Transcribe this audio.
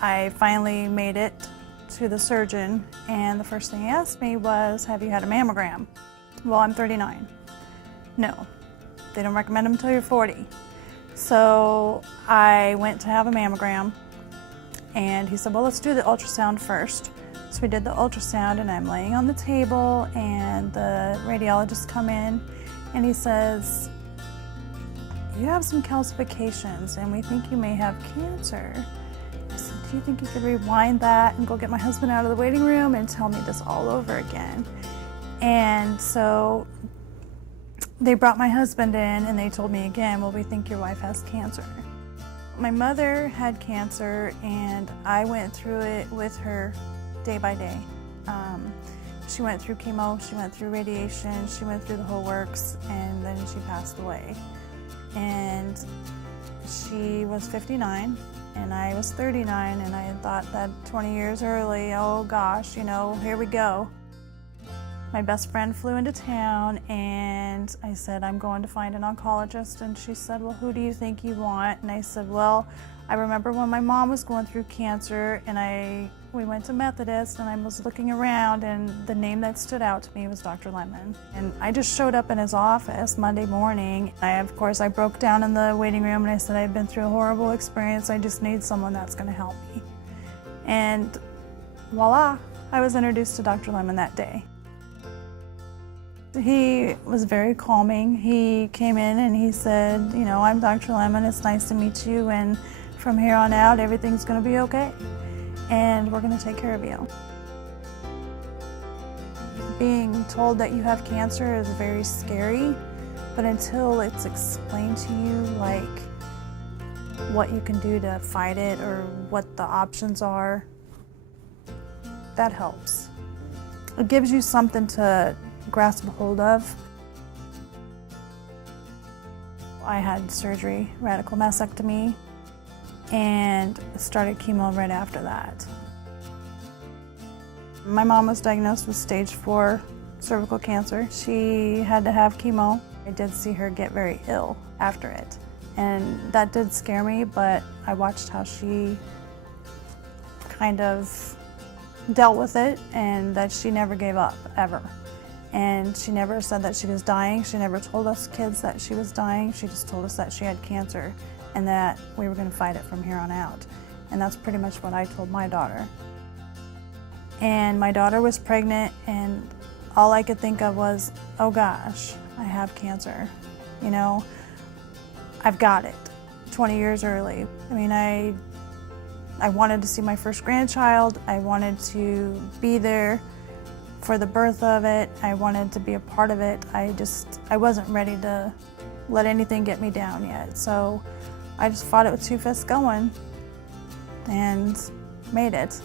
I finally made it to the surgeon, and the first thing he asked me was, have you had a mammogram? Well, I'm 39. No, they don't recommend them until you're 40. So I went to have a mammogram, and he said, well, let's do the ultrasound first. So we did the ultrasound, and I'm laying on the table, and the radiologist come in, and he says, you have some calcifications, and we think you may have cancer. I said, do you think you could rewind that and go get my husband out of the waiting room and tell me this all over again? And so they brought my husband in, and they told me again, well, we think your wife has cancer. My mother had cancer, and I went through it with her day by day. She went through chemo, she went through radiation, she went through the whole works, and then she passed away. And she was 59, and I was 39, and I had thought that 20 years early, oh gosh, you know, here we go. My best friend flew into town, and I said, I'm going to find an oncologist, and she said, well, who do you think you want? And I said, well, I remember when my mom was going through cancer, and we went to Methodist, and I was looking around, and the name that stood out to me was Dr. Lemon. And I just showed up in his office Monday morning. Of course, I broke down in the waiting room, and I said, I've been through a horrible experience. I just need someone that's going to help me. And voila, I was introduced to Dr. Lemon that day. He was very calming. He came in and he said, you know, I'm Dr. Lemon, it's nice to meet you, and from here on out, everything's going to be okay, and we're going to take care of you. Being told that you have cancer is very scary, but until it's explained to you, like what you can do to fight it or what the options are, that helps. It gives you something to grasp a hold of. I had surgery, radical mastectomy, and started chemo right after that. My mom was diagnosed with stage 4 cervical cancer. She had to have chemo. I did see her get very ill after it, and that did scare me, but I watched how she kind of dealt with it, and that she never gave up, ever. And she never said that she was dying. She never told us kids that she was dying. She just told us that she had cancer and that we were going to fight it from here on out. And that's pretty much what I told my daughter. And my daughter was pregnant, and all I could think of was, oh gosh, I have cancer. You know, I've got it 20 years early. I mean, I wanted to see my first grandchild. I wanted to be there for the birth of it. I wanted to be a part of it. I wasn't ready to let anything get me down yet. So I just fought it with 2 fists going and made it.